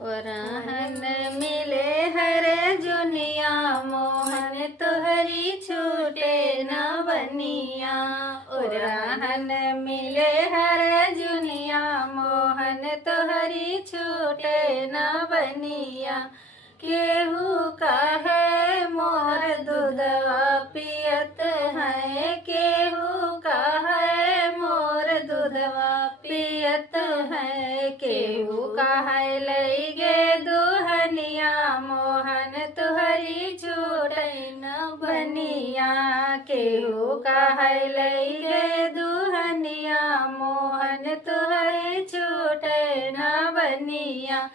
ओरहन मिले हर जुनिया, मोहन तुहरी छूटे न बनिया। ओरहन मिले हर जुनिया, मोहन तुहरी छूटे न बनिया। केहू का है मोर दूधवा पियत है, केहू का है मोर दूधवा पियत है। केहू का है लई गे दुहनिया, मोहन तुहरी छूटे न बनिया। केहू का है लई गे दुहनिया, मोहन तुहरी छूटे न बनिया।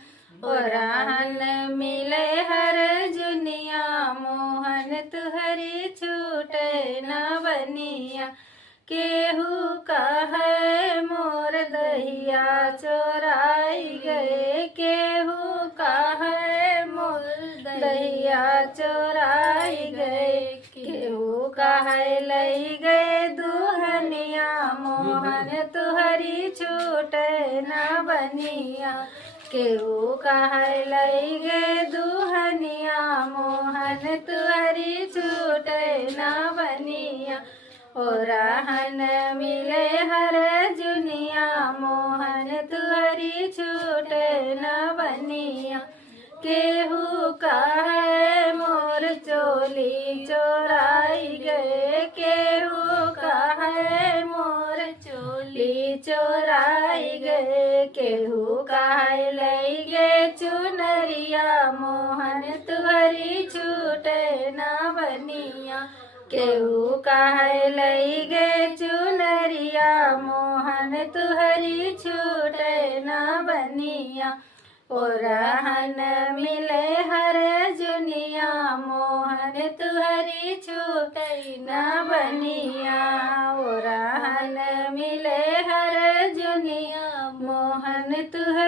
ओरहन मिले हर जुनिया, मोहन तुहरी छूटे न बनिया। केहू का है मोर दहिया चोराई गए, केहू का है मोर दहिया चोराई गए। केहू का है लई गए दुहनिया, मोहन तुहरी छूटे न बनिया। केहू का है लई गे दुहनिया, मोहन तुहरी छूटे न बनिया। ओरहन मिले हर जुनिया, मोहन तुहरी छूटे न बनिया। केहू का है मोर चोली चोराई गए, केहू का है मोर चोली चोराई गए। केहू का है लई गे चुनरिया, मोहन तुहरी छूटे न बनिया। केहू का है लई गे चुनरिया, मोहन तुहरी छूटे न बनिया। ओरहन मिले हर जुनिया, मोहन तुहरी छूटे न बनिया। ओरहन मिले हर जुनिया, मोहन तुहरी